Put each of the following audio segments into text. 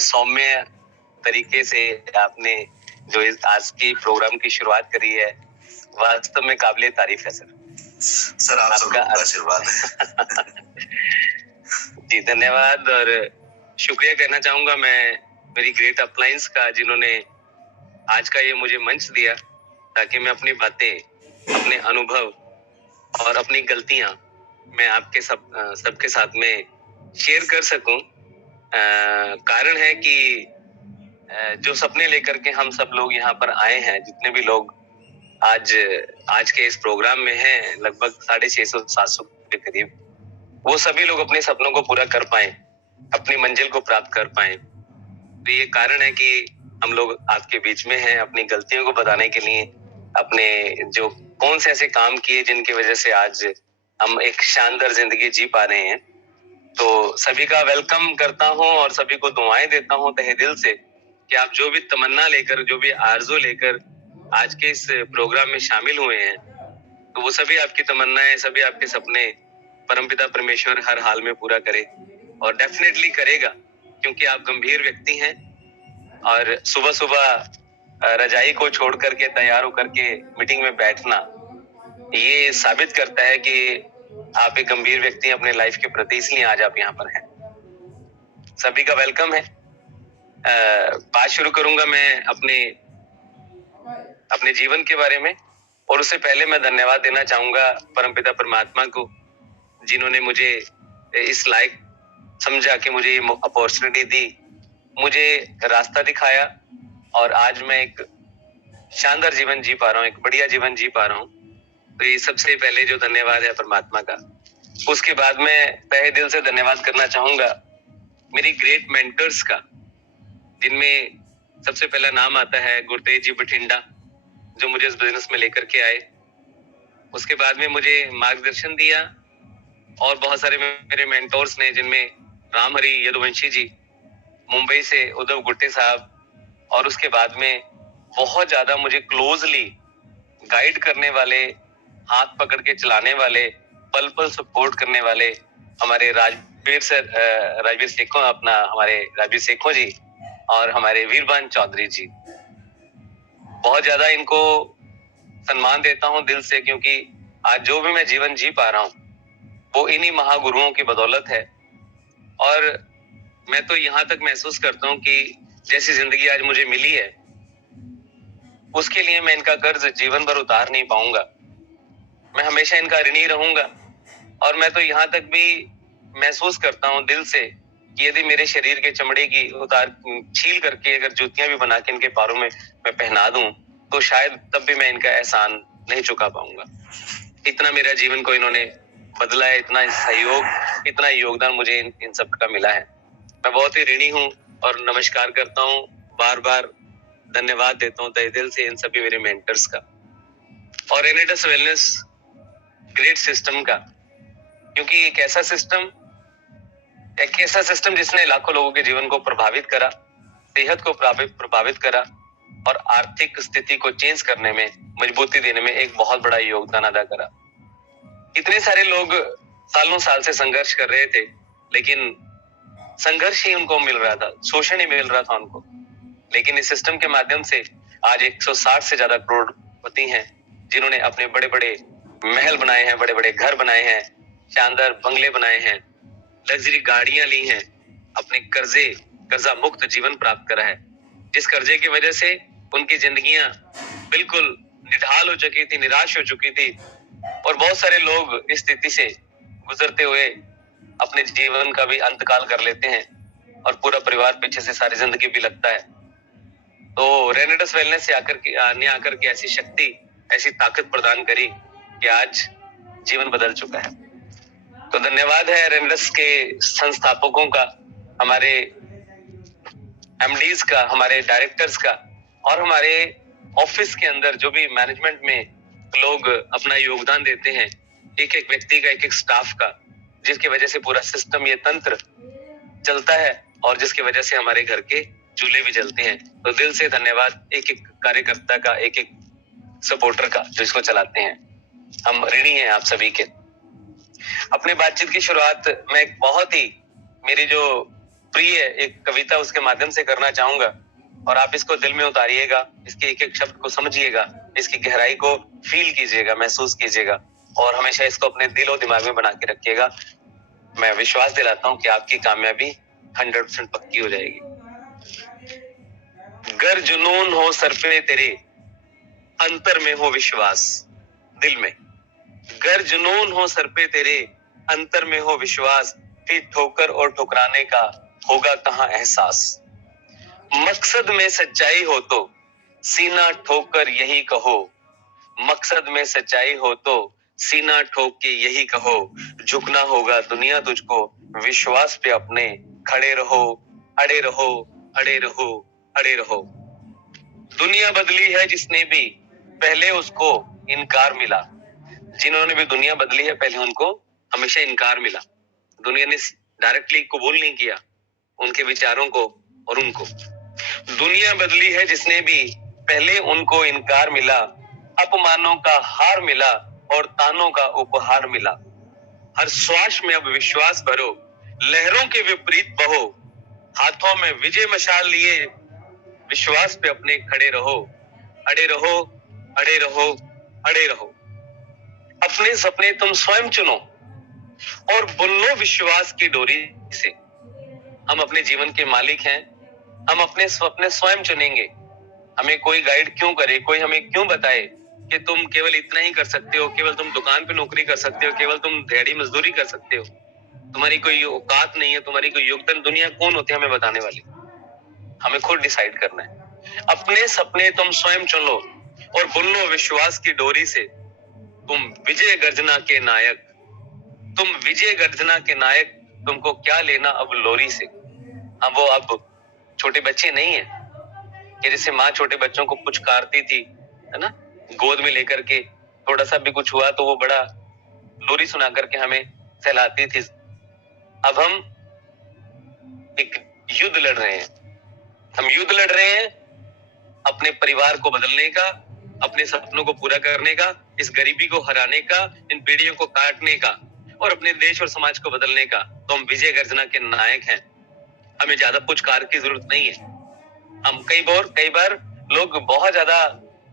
सौम्य तरीके से आपने जो इस आज की प्रोग्राम की शुरुआत करी है, वास्तव में काबिले तारीफ है सर। सर आप सब लोगों का आशीर्वाद है। जी धन्यवाद और शुक्रिया कहना चाहूंगा मैं मेरी ग्रेट अपलाइंस का, जिन्होंने आज का ये मुझे मंच दिया ताकि मैं अपनी बातें, अपने अनुभव और अपनी गलतियां मैं आपके सबके साथ में शेयर कर सकूं। कारण है कि जो सपने लेकर के हम सब लोग यहाँ पर आए हैं, जितने भी लोग आज के इस प्रोग्राम में हैं, लगभग 650-700 के करीब, वो सभी लोग अपने सपनों को पूरा कर पाए, अपनी मंजिल को प्राप्त कर पाए। तो ये कारण है कि हम लोग आपके बीच में हैं, अपनी गलतियों को बताने के लिए, अपने जो कौन से ऐसे काम किए जिनकी वजह से आज हम एक शानदार जिंदगी जी पा रहे हैं। तो सभी का वेलकम करता हूं और सभी को दुआएं देता हूं तहे दिल से कि आप जो भी तमन्ना लेकर, जो भी आरज़ू लेकर आज के इस प्रोग्राम में शामिल हुए हैं, तो वो सभी आपकी तमन्नाएं, सभी आपके सपने परमपिता परमेश्वर हर हाल में पूरा करे और डेफिनेटली करेगा, क्योंकि आप गंभीर व्यक्ति हैं और सुबह सुबह रजाई को छोड़ करके तैयार होकर के मीटिंग में बैठना, ये साबित करता है कि आप एक गंभीर व्यक्ति हैं अपने लाइफ के प्रति, इसलिए आज आप यहाँ पर हैं। सभी का वेलकम है। बात शुरू करूंगा मैं अपने जीवन के बारे में, और उससे पहले मैं धन्यवाद देना चाहूंगा परमपिता परमात्मा को, जिन्होंने मुझे इस लायक समझा कि मुझे ये अपॉर्चुनिटी दी, मुझे रास्ता दिखाया और आज मैं एक शानदार जीवन जी पा रहा हूँ, एक बढ़िया जीवन जी पा रहा हूँ। तो ये सबसे पहले जो धन्यवाद है परमात्मा का। उसके बाद मैं तहे दिल से धन्यवाद करना चाहूंगा मेरी ग्रेट मेंटर्स का, जिनमें सबसे पहला नाम आता है गुरतेज जी बठिंडा, जो मुझे इस बिजनेस में लेकर के आए। उसके बाद में मुझे मार्गदर्शन दिया और बहुत सारे मेरे मेंटोर्स ने, जिनमें रामहरि यदुवंशी जी, मुंबई से उद्धव गुट्टे साहब, और उसके बाद में बहुत ज्यादा मुझे क्लोजली गाइड करने वाले, हाथ पकड़ के चलाने वाले, पल पल सपोर्ट करने वाले हमारे राजवीर सेखों जी और हमारे वीरबान चौधरी जी। बहुत ज्यादा इनको सम्मान देता हूं दिल से, क्योंकि आज जो भी मैं जीवन जी पा रहा हूं वो इन्हीं महागुरुओं की बदौलत है। और मैं तो यहाँ तक महसूस करता हूँ कि जैसी जिंदगी आज मुझे मिली है, उसके लिए मैं इनका कर्ज जीवन भर उतार नहीं पाऊंगा। मैं हमेशा इनका ऋणी रहूंगा। और मैं तो यहाँ तक भी महसूस करता हूँ दिल से कि यदि मेरे शरीर के चमड़े की छील करके अगर जूतियां भी बना के इनके पैरों में मैं पहना दूं, तो शायद तब भी मैं इनका एहसान नहीं चुका पाऊंगा। इतना मेरा जीवन को इन्होंने बदला है, इतना सहयोग, इतना योगदान मुझे इन सब का मिला है। मैं बहुत ही ऋणी हूँ और नमस्कार करता हूँ, बार बार धन्यवाद देता हूँ तहे दिल से इन सभी मेरे मेंटर्स का और एनेडस वेलनेस ग्रेट सिस्टम का, क्योंकि एक ऐसा सिस्टम जिसने लाखों लोगों के जीवन को प्रभावित करा, सेहत को प्रभावित करा और आर्थिक स्थिति को चेंज करने में, मजबूती देने में एक बहुत बड़ा योगदान अदा करा। इतने सारे लोग सालों साल से संघर्ष कर रहे थे, लेकिन संघर्ष ही उनको मिल रहा था, शोषण ही मिल रहा था उनको। लेकिन इस सिस्टम के माध्यम से आज 160 से ज्यादा करोड़पति हैं, जिन्होंने अपने बड़े बड़े महल बनाए हैं, बड़े बड़े घर बनाए हैं, शानदार बंगले बनाए हैं, लग्जरी गाड़ियां ली हैं, अपने कर्जा मुक्त जीवन प्राप्त करा है, जिस कर्जे की वजह से उनकी जिंदगियां बिल्कुल निढाल हो चुकी थी, निराश हो चुकी थी। और बहुत सारे लोग इस स्थिति से गुजरते हुए अपने जीवन का भी अंतकाल कर लेते हैं और पूरा परिवार पीछे से सारी जिंदगी भी लगता है। तो रेनेडस वेलनेस से आकर के ऐसी शक्ति, ऐसी ताकत प्रदान करी कि आज जीवन बदल चुका है। तो धन्यवाद है रेनेडस के संस्थापकों का, हमारे एमडीज का, हमारे डायरेक्टर्स का, और हमारे ऑफिस के अंदर जो भी मैनेजमेंट में लोग अपना योगदान देते हैं, एक एक व्यक्ति का, एक एक स्टाफ का, जिसकी वजह से पूरा सिस्टम, ये तंत्र चलता है और जिसकी वजह से हमारे घर के चूल्हे भी जलते हैं। तो दिल से धन्यवाद एक एक कार्यकर्ता का, एक एक सपोर्टर का, जो इसको चलाते हैं। हम ऋणी हैं आप सभी के। अपने बातचीत की शुरुआत में एक बहुत ही, मेरी जो प्रिय एक कविता उसके माध्यम से करना चाहूंगा, और आप इसको दिल में उतारिएगा, इसके एक एक शब्द को समझिएगा, इसकी गहराई को फील कीजिएगा, महसूस कीजिएगा, और हमेशा इसको अपने दिल और दिमाग में बना के रखिएगा। मैं विश्वास दिलाता हूं कि आपकी कामयाबी 100% पक्की हो जाएगी। गर जुनून हो सर पे तेरे, अंतर में हो विश्वास, दिल में। गर जुनून हो सर पे तेरे, अंतर में हो विश्वास, फिर ठोकर और ठुकराने का होगा कहां एहसास। मकसद में सच्चाई हो तो सीना ठोकर यही कहो, मकसद में सच्चाई हो तो सीना ठोक के यही कहो, झुकना होगा दुनिया तुझको, विश्वास पे अपने खड़े रहो, अड़े रहो, अड़े रहो, अड़े रहो। दुनिया बदली है जिसने भी, पहले उसको इनकार मिला। जिन्होंने भी दुनिया बदली है, पहले उनको हमेशा इनकार मिला। दुनिया ने डायरेक्टली कबूल नहीं किया उनके विचारों को और उनको। दुनिया बदली है जिसने भी, पहले उनको इनकार मिला, अपमानों का हार मिला और तानों का उपहार मिला। हर श्वास में अब विश्वास भरो, लहरों के विपरीत बहो, हाथों में विजय मशाल लिए, विश्वास पे अपने खड़े रहो, अड़े रहो, अड़े रहो, अड़े रहो। अपने सपने तुम स्वयं चुनो और बुन लो विश्वास की डोरी से। हम अपने जीवन के मालिक हैं, हम अपने सपने स्वयं चुनेंगे। हमें कोई गाइड क्यों करे, कोई हमें क्यों बताए कि तुम केवल इतना ही कर सकते हो, केवल तुम दुकान पे नौकरी कर सकते हो, केवल तुम दिहाड़ी मजदूरी कर सकते हो, तुम्हारी कोई औकात नहीं है, तुम्हारी कोई योगदान। दुनिया कौन होती है हमें बताने वाली? हमें खुद डिसाइड करना है। अपने सपने तुम स्वयं चुन लो और बुन लो विश्वास की डोरी से। तुम विजय गर्जना के नायक, तुम विजय गर्जना के नायक, तुमको क्या लेना अब लोरी से। हम वो अब छोटे बच्चे नहीं है कि जैसे माँ छोटे बच्चों को पुचकारती थी, है ना, गोद में लेकर के, थोड़ा सा भी कुछ हुआ तो वो बड़ा लोरी सुना करके हमें सहलाती थी। अब हम एक युद्ध लड़ रहे हैं, हम युद्ध लड़ रहे हैं अपने परिवार को बदलने का, अपने सपनों को पूरा करने का, इस गरीबी को हराने का, इन पीढ़ियों को काटने का और अपने देश और समाज को बदलने का। तो हम विजय गर्जना के नायक हैं, हमें ज्यादा पुचकार की जरूरत नहीं है। हम कई बार लोग बहुत ज्यादा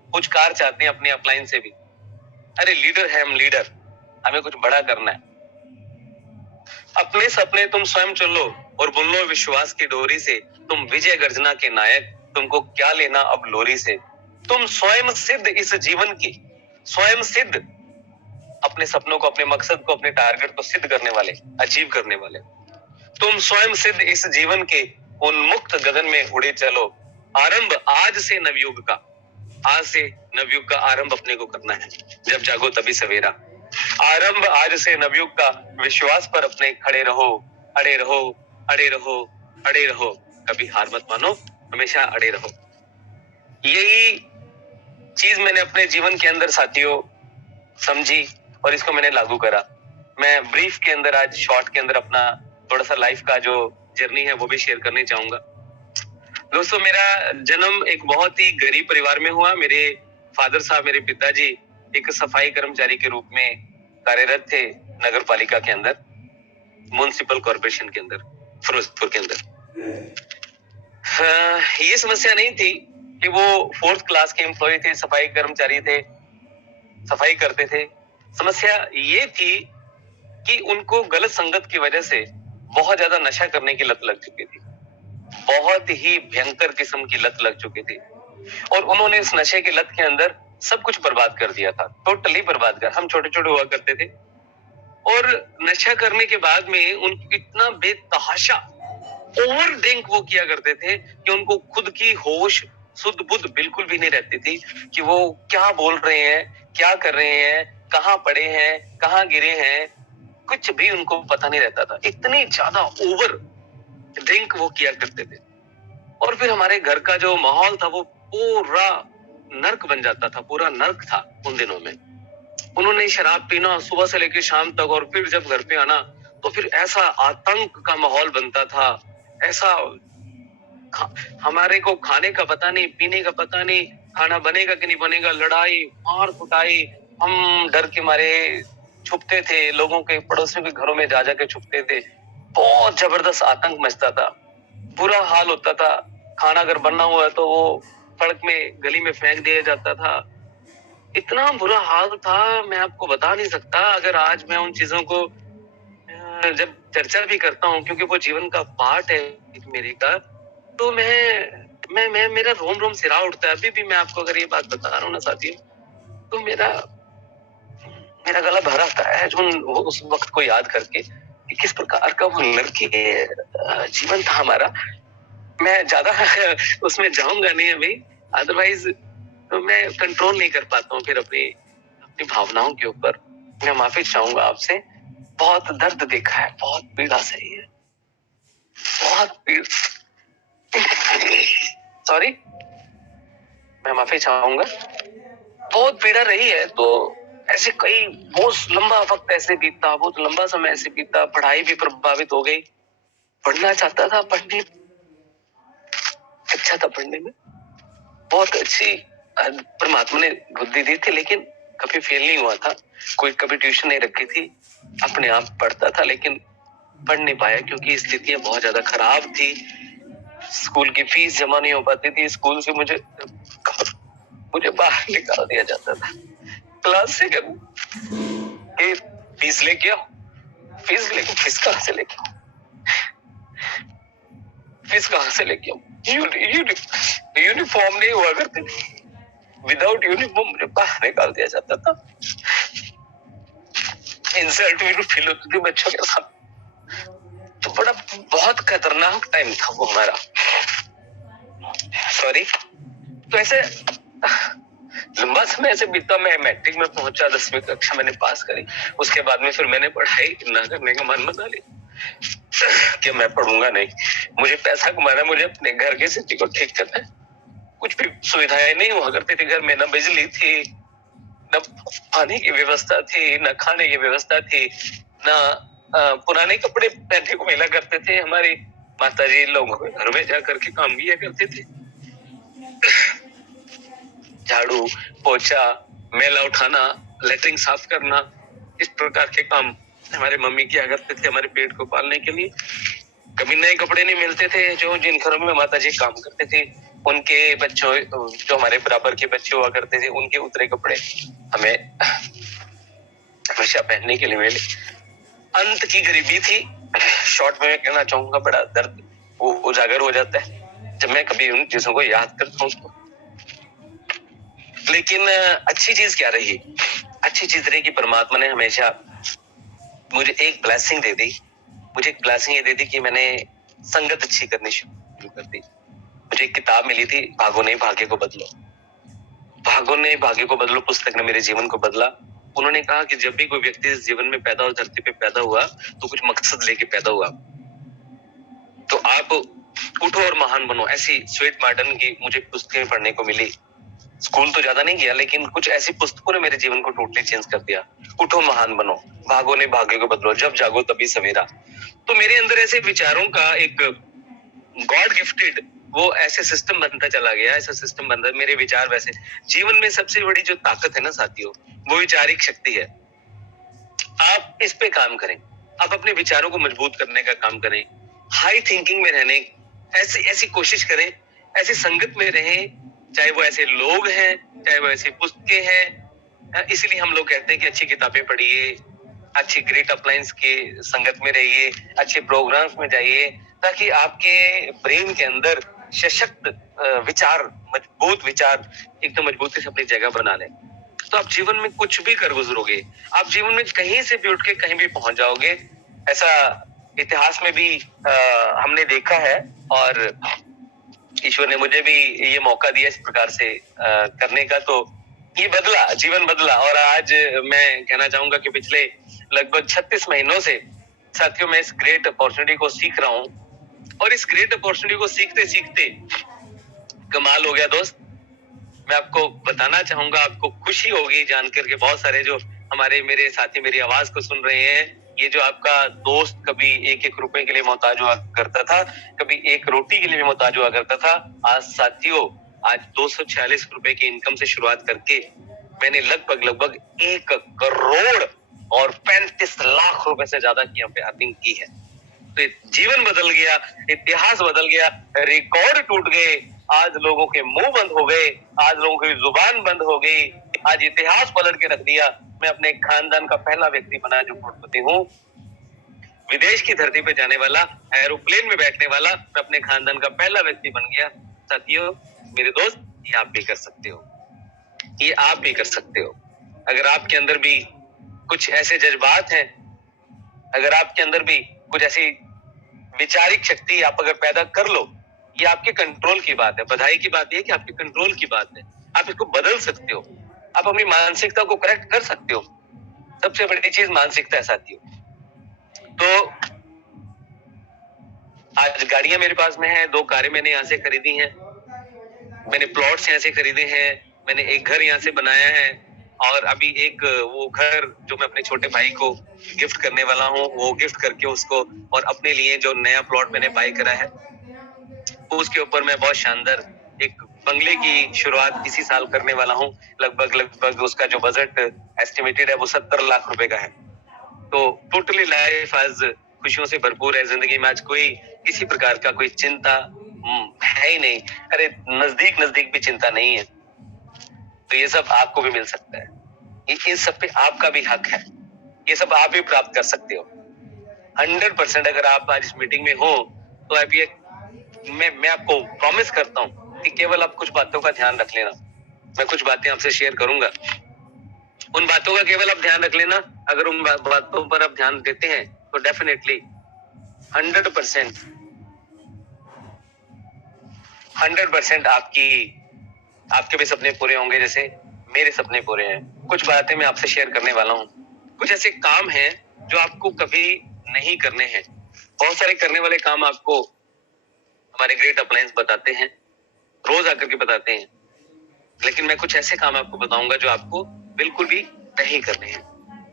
पुचकार चाहते हैं अपने अपलाइन से भी। अरे लीडर है हम, लीडर, हमें कुछ बड़ा करना है। अपने सपने तुम स्वयं चुन लो और बुन लो विश्वास की डोरी से। तुम विजय गर्जना के नायक, तुमको क्या लेना अब लोरी से। तुम स्वयं सिद्ध इस जीवन की, स्वयं सिद्ध, अपने सपनों को, अपने मकसद को, अपने टारगेट को सिद्ध करने वाले, अचीव करने वाले। तुम स्वयं सिद्ध इस जीवन के, उन्मुक्त गगन में उड़े चलो। आरंभ आज से नवयुग का, आज से नवयुग का आरंभ अपने को करना है। जब जागो तभी सवेरा। आरंभ आज से नवयुग का, विश्वास पर अपने खड़े रहो, अड़े रहो, अड़े रहो, अड़े रहो। कभी हार मत मानो, हमेशा अड़े रहो। यही चीज मैंने अपने जीवन के अंदर साथियों समझी और इसको मैंने लागू करा। मैं ब्रीफ के अंदर, आज शॉर्ट के अंदर अपना थोड़ा सा लाइफ का जो जर्नी है वो भी शेयर करने चाहूंगा। दोस्तों, मेरा जन्म एक बहुत ही गरीब परिवार में हुआ। मेरे फादर साहब, मेरे पिताजी एक सफाई कर्मचारी के रूप में कार्यरत थे नगर पालिका के अंदर, म्युनिसिपल कॉर्पोरेशन के अंदर, फिरोजपुर के अंदर। ये समस्या नहीं थी कि वो 4th क्लास के एम्प्लॉय थे, सफाई कर्मचारी थे, सफाई करते थे। समस्या ये थी कि उनको गलत संगत की वजह से बहुत ज्यादा नशा करने की लत लग चुकी थी, बहुत ही भयंकर किस्म की लत लग चुकी थी, और उन्होंने इस नशे की लत के अंदर सब कुछ बर्बाद कर दिया था, टोटली बर्बाद कर। हम छोटे छोटे हुआ करते थे और नशा करने के बाद में उनको इतना बेतहाशा ओवर ड्रिंक वो किया करते थे कि उनको खुद की होश, सुध बुध बिल्कुल भी नहीं रहती थी कि वो क्या बोल रहे हैं, क्या कर रहे हैं, कहाँ पड़े हैं, कहाँ गिरे हैं, कुछ भी उनको पता नहीं रहता था। इतनी ज्यादा ओवर ड्रिंक वो किया करते थे। और फिर हमारे घर का जो माहौल था वो पूरा नर्क बन जाता था, पूरा नर्क था उन दिनों में। उन्होंने शराब पीना सुबह से लेकर शाम तक, और फिर जब घर पे आना तो फिर ऐसा आतंक का माहौल बनता था, ऐसा हमारे को खाने का पता नहीं, पीने का पता नहीं, खाना बनेगा कि नहीं बनेगा, लड़ाई मार कुटाई। हम डर के मारे छुपते थे, लोगों के, पड़ोसियों के घरों में जा जाके छुपते थे। बहुत जबरदस्त आतंक मचता था। बुरा हाल होता था। खाना अगर बनना हुआ तो वो सड़क में गली में फेंक दिया जाता था। इतना बुरा हाल था, मैं आपको बता नहीं सकता। अगर आज मैं उन चीजों को जब चर्चा भी करता हूँ, क्योंकि वो जीवन का पार्ट है एक मेरे का, तो मैं मेरा रोम रोम सिरा उठता है। अभी भी मैं आपको अगर ये बात बता रहा हूँ ना साथियों, तो मेरा मेरा गला भर आता है जो उस वक्त को याद करके कि किस प्रकार का वो लड़की जीवन था हमारा। मैं ज्यादा उसमें जाऊंगा नहीं अभी, अदरवाइज तो मैं कंट्रोल नहीं कर पाता हूँ फिर अपनी अपनी भावनाओं के ऊपर। मैं माफी चाहूंगा आपसे। बहुत दर्द देखा है, बहुत पीड़ा सही है, बहुत पीड़ा। सॉरी, मैं माफी चाहूंगा। बहुत पीड़ा रही है। तो ऐसे कई बहुत लंबा वक्त ऐसे बीता, बहुत लंबा समय ऐसे बीता। पढ़ाई भी प्रभावित हो गई। पढ़ना चाहता था, पढ़ने अच्छा था, पढ़ने में बहुत अच्छी परमात्मा ने बुद्धि दी थी, लेकिन कभी फेल नहीं हुआ था। कोई कभी ट्यूशन नहीं रखी थी, अपने आप पढ़ता था, लेकिन पढ़ नहीं पाया क्योंकि स्थितियां बहुत ज्यादा खराब थी। स्कूल की फीस जमा नहीं हो पाती थी। स्कूल से मुझे बाहर निकाल दिया जाता था। क्लास से कि फीस लेके आओ, फीस कहाँ से लेके आओ, फीस कहाँ से लेके आओ। यूनिफॉर्म नहीं हुआ करते थे। विदाउट यूनिफॉर्म मुझे बाहर निकाल दिया जाता था। इंसल्ट भी फील होती थी बच्चों के साथ। तो बड़ा बहुत खतरनाक टाइम था वो हमारा। सॉरी। तो ऐसे लंबा समय ऐसे बीता। मैं मैट्रिक में पहुंचा, 10वीं कक्षा मैंने पास करी। उसके बाद में फिर मैंने पढ़ाई न करने का मन बना लिया कि मैं पढ़ूंगा नहीं। मुझे पैसा कमाना है, मुझे अपने घर की स्थिति को ठीक करना है। कुछ भी सुविधाएं नहीं हुआ करती थी घर में। न बिजली थी, न पानी की व्यवस्था थी, न खाने की व्यवस्था थी, न पुराने कपड़े पहनने को मिला करते थे। हमारी माताजी लोगों के घर में जाकर के काम किया करते थे। झाड़ू, पोछा, मैला उठाना, लेटरिन साफ करना, इस प्रकार के काम हमारे मम्मी किया करते थे हमारे पेट को पालने के लिए। कभी नए कपड़े नहीं मिलते थे। जो जिन घरों में माताजी काम करते थे, उनके बच्चों, जो हमारे बराबर के बच्चे हुआ करते थे, उनके उतरे कपड़े हमें हमेशा पहनने के लिए मिले। अंत की गरीबी थी। शॉर्ट में कहना चाहूंगा, बड़ा दर्द वो उजागर हो जाता है जब मैं कभी उन चीजों को याद करता हूँ तो। लेकिन अच्छी चीज क्या रही? अच्छी चीज रही कि परमात्मा ने हमेशा मुझे एक ब्लेसिंग दे दी। मुझे एक ब्लेसिंग ये दे दी कि मैंने संगत अच्छी करनी शुरू कर दी। मुझे एक किताब मिली थी, भागो नहीं भाग्य को बदलो। भागो नहीं भाग्य को बदलो पुस्तक ने मेरे जीवन को बदला। उन्होंने कहा कि जब भी कोई व्यक्ति इस जीवन में पैदा हो, धरती पे पैदा हुआ, तो कुछ मकसद लेके पैदा हुआ। तो आप उठो और महान बनो। ऐसी स्वेट मार्टन की मुझे पुस्तकें पढ़ने को मिली। स्कूल तो ज्यादा नहीं गया, लेकिन कुछ ऐसी पुस्तकों ने मेरे जीवन को टोटली चेंज कर दिया। उठो महान बनो, भागो नहीं भाग्य को बदलो, जब जागो तभी सवेरा। तो मेरे अंदर ऐसे विचारों का एक गॉड गिफ्टेड वो ऐसे सिस्टम बनता चला गया। ऐसा सिस्टम बनता, मेरे विचार वैसे। जीवन में सबसे बड़ी जो ताकत है ना साथियों, वो विचारिक शक्ति है। आप इस पे काम करें। आप अपने विचारों को मजबूत करने का काम करें। हाई थिंकिंग में रहने ऐसी ऐसी कोशिश करें। ऐसी संगत में रहें, चाहे वो ऐसे लोग हैं, चाहे वो ऐसी पुस्तकें हैं। इसीलिए हम लोग कहते हैं कि अच्छी किताबें पढ़िए, अच्छी ग्रेट अपलायंस की संगत में रहिए, अच्छे प्रोग्राम्स में जाइए, ताकि आपके ब्रेन के अंदर सशक्त विचार, मजबूत विचार एकदम मजबूती से अपनी जगह बना लें। तो आप जीवन में कुछ भी कर गुजरोगे। आप जीवन में कहीं से भी उठ के कहीं भी पहुंच जाओगे। ऐसा इतिहास में भी हमने देखा है, और ईश्वर ने मुझे भी ये मौका दिया इस प्रकार से करने का। तो ये बदला, जीवन बदला। और आज मैं कहना चाहूंगा कि पिछले लगभग 36 महीनों से साथियों मैं इस ग्रेट अपॉर्चुनिटी को सीख रहा हूँ। और इस ग्रेट अपॉर्चुनिटी को सीखते सीखते कमाल हो गया दोस्त। मैं आपको बताना चाहूंगा, आपको खुशी होगी जानकर के, बहुत सारे जो हमारे मेरे साथी मेरी आवाज को सुन रहे हैं, ये जो आपका दोस्त कभी 1-1 रुपए के लिए मोहताज हुआ करता था, कभी एक रोटी के लिए भी मोहताज हुआ करता था, आज साथियों आज 246 रुपए की इनकम से शुरुआत करके मैंने लगभग 1 करोड़ और 35 लाख रुपए से ज्यादा की यहाँ पे अर्निंग की है। तो जीवन बदल गया, इतिहास बदल गया, रिकॉर्ड टूट गए, आज लोगों के मुंह बंद हो गए, आज लोगों की जुबान बंद हो गई, आज इतिहास पलट के रख दिया। मैं अपने खानदान का पहला व्यक्ति बना जो करोड़पति हूँ, विदेश की धरती पे जाने वाला, एरोप्लेन में बैठने वाला, मैं अपने खानदान का पहला व्यक्ति बन गया। साथियों, मेरे दोस्त, ये आप भी कर सकते हो, ये आप भी कर सकते हो। अगर आपके अंदर भी कुछ ऐसे जज्बात हैं, अगर आपके अंदर भी कुछ ऐसी विचारिक शक्ति आप अगर पैदा कर लो, ये आपके कंट्रोल की बात है। बधाई की बात यह कि आपके कंट्रोल की बात है, आप इसको बदल सकते हो, आप अपनी मानसिकता को करेक्ट कर सकते हो। सबसे बड़ी चीज मानसिकता है साथियों। तो आज गाड़ियां मेरे पास में है, 2 कारें मैंने यहाँ से खरीदी हैं, मैंने प्लॉट्स यहाँ से खरीदे हैं, मैंने एक घर यहाँ से बनाया है, और अभी एक वो घर जो मैं अपने छोटे भाई को गिफ्ट करने वाला हूँ, वो गिफ्ट करके उसको, और अपने लिए जो नया प्लॉट मैंने बाय करा है, उसके ऊपर मैं बहुत शानदार एक बंगले की शुरुआत इसी साल करने वाला हूँ। लगभग उसका जो बजट एस्टिमेटेड है वो 70 लाख रुपए का है। तो टोटली लाइफ आज खुशियों से भरपूर है। जिंदगी में आज कोई किसी प्रकार का कोई चिंता है ही नहीं। अरे नजदीक भी चिंता नहीं है। तो ये सब आपको भी मिल सकता है, इन सब पे आपका भी हक है, ये सब आप भी प्राप्त कर सकते हो 100%। अगर आप आज इस मीटिंग में हो तो आप ये, मैं आपको प्रॉमिस करता हूँ कि केवल आप कुछ बातों का ध्यान रख लेना। मैं कुछ बातें आपसे शेयर करूंगा, उन बातों का केवल आप ध्यान रख लेना। अगर उन बातों पर आप ध्यान देते हैं तो डेफिनेटली 100% आपके भी सपने पूरे होंगे, जैसे मेरे सपने पूरे हैं। कुछ बातें मैं आपसे शेयर करने वाला हूँ। कुछ ऐसे काम हैं जो आपको कभी नहीं करने हैं। बहुत सारे करने वाले काम आपको हमारे ग्रेट अप्लायंस बताते हैं, रोज आकर के बताते हैं, लेकिन मैं कुछ ऐसे काम आपको बताऊंगा जो आपको बिल्कुल भी नहीं करने हैं।